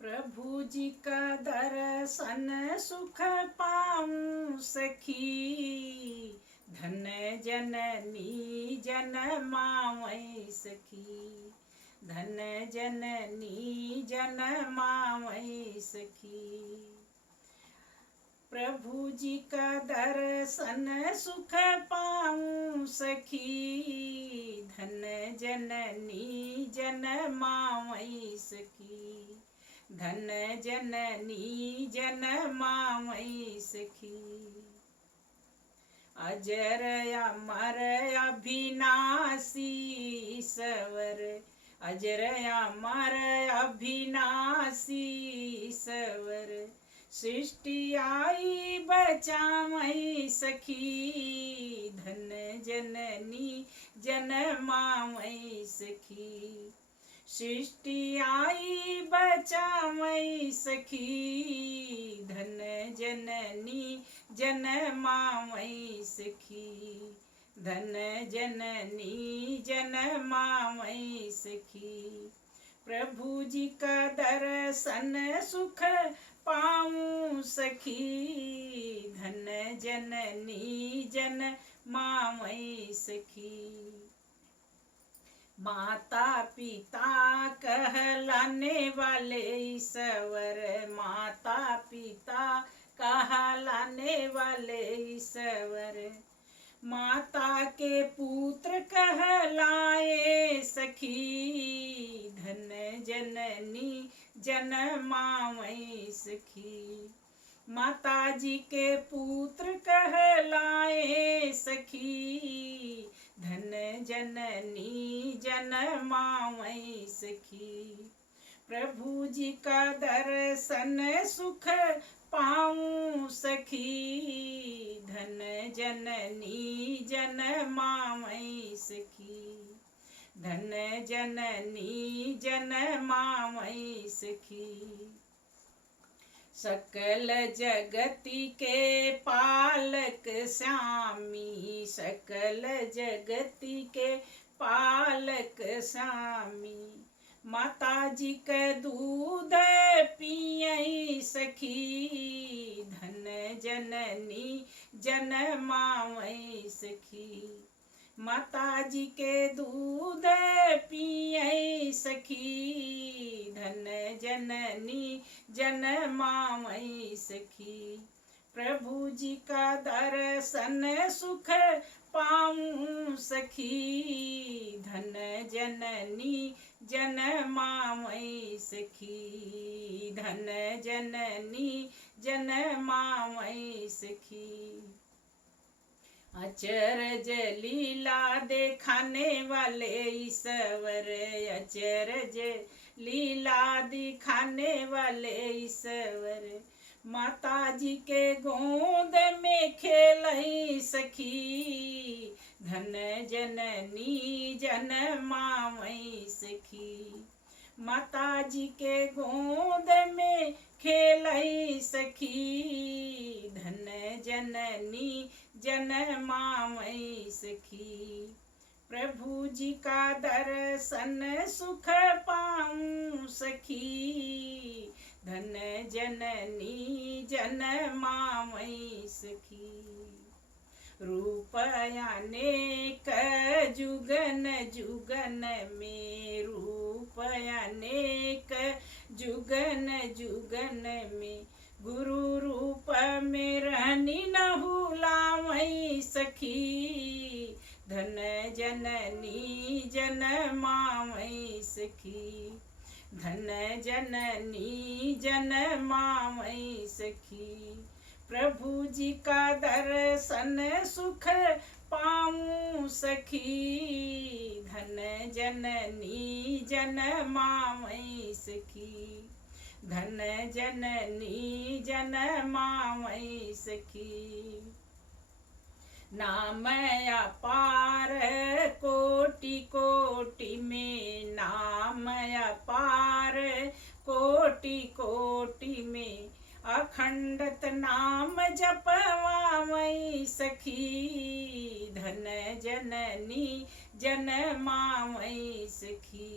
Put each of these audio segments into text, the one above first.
प्रभु जी का दर्शन सुख पाऊं सखी, धन जननी जनमावै सखी, धन जननी जनमावै सखी। प्रभु जी का दर्शन सुख पाऊं सखी, धन जननी जनमावै सखी, धन जननी जनमावै सखी। अजर अमर अभिनाशी ईश्वर, अजर अमर अभिनाशी ईश्वर, सृष्टि आई बचावै सखी, धन जननी जनमावै सखी, सृष्टि आई बचावै सखी, धन जननी जनमावै सखी, धन जननी जनमावै सखी। प्रभु जी का दर्शन सुख पाऊं सखी, धन जननी जनमावै सखी। माता पिता कहलाने वाले ईश्वर, माता पिता कहलाने वाले ईश्वर, माता के पुत्र कहलाए सखी, धन जननी जनमावै सखी, माता जी के पुत्र कहलाए सखी, धन जननी जनमावै सखी। प्रभु जी का दर्शन सुख पाऊं सखी, धन जननी जनमावै सखी, धन जननी जनमावै सखी। सकल जगति के पालक स्वामी, सकल जगति के पालक स्वामी, माता जी के दूध पियै सखी, धन जननी जनमावै सखी, माता जी के दूध पियै सखी, धन जननी जनमावै सखी। प्रभु जी का दर्शन सुख पाऊं सखी, धन जननी जनमावै सखी, धन जननी जनमावै सखी। अचरज लीला दिखाने वाले ईश्वर, अचरज लीला दिखाने वाले ईश्वर, माता जी के गोद में खेलै सखी, धन जननी जनमावै सखी, माता जी के गोद में खेलै सखी, धन जननी जनमावै सखी। प्रभु जी का दर्शन सुख पाऊं सखी, धन जननी जनमावै सखी। रूप अनेक जुगन जुगन में, रूप अनेक जुगन जुगन में, गुरु रूप में रहनी न भुलावै सखी, धन जननी जनमावै सखी, धन जननी जनमावै सखी। प्रभु जी का दर्शन सुख पाऊं सखी, धन जननी जनमावै सखी, धन जननी जनमावै सखी। नाम अपार कोटि कोटि में, नाम अपार कोटि कोटि में, अखंडत नाम जपवावै सखी, धन जननी जनमावै सखी,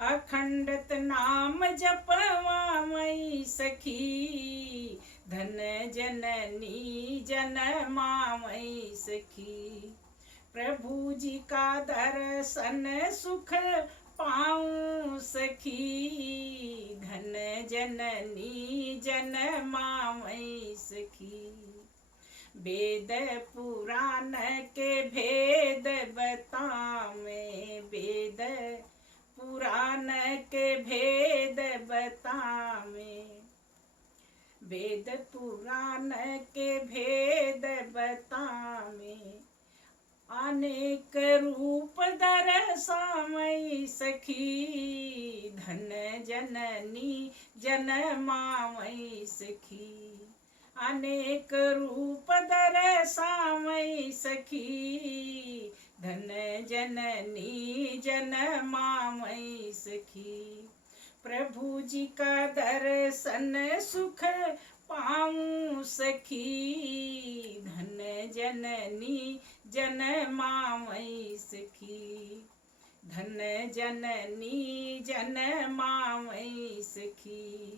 अखंडत नाम जपवामई सखी, धन जननी जनमामई सखी। प्रभु जी का दर्शन सुख पाऊं सखी, धन जननी जनमामई सखी। वेद पुराण के भेद बतावें, वेद पुराण के भेद बतावें, वेद पुराण के भेद बतावें। अनेक रूप दर्शावई सखी, धन जननी जनमावई सखी। अनेक रूप दर्शावई सखी, धन जननी जनमावई सखी। प्रभु जी का दर्शन सुख पाऊं सखी, धन जननी जनमावई सखी, धन जननी जनमावई सखी।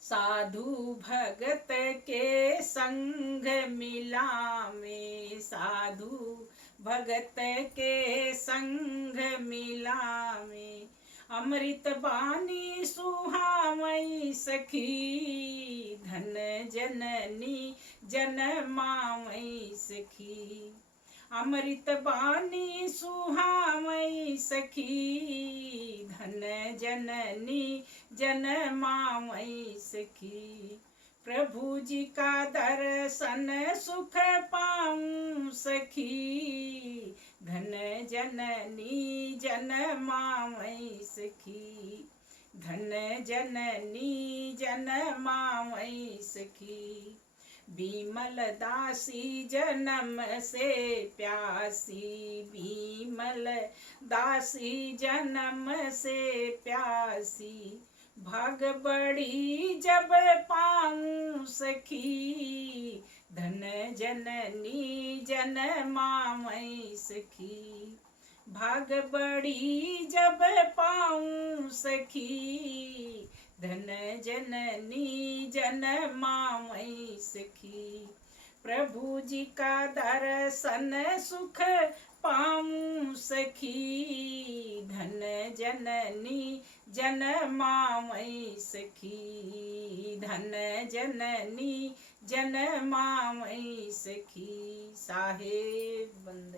साधु भगत के संग मिलावे, साधु भगत के संग मिलावे। अमृत बानी सुहावई सखी, धन जननी जनमावई सखी। अमृत बानी सुहावई सखी, धन जननी जनमावई सखी। प्रभु जी का दर्शन सुख पाऊं सखी, धन जननी जनमावई सखी, धन जननी जनमावई सखी। बीमल दासी जन्म से प्यासी, बीमल दासी जन्म से प्यासी। भाग बड़ी जब पाऊं सखी, धन जननी जनमावई सखी। भाग बड़ी जब पाऊं सखी, धन जननी जनमावई सखी। प्रभु जी का दर्शन सुख पाऊं सखी, धन जननी जनमावई सखी, धन जननी जनमावई सखी। साहेब बंदे।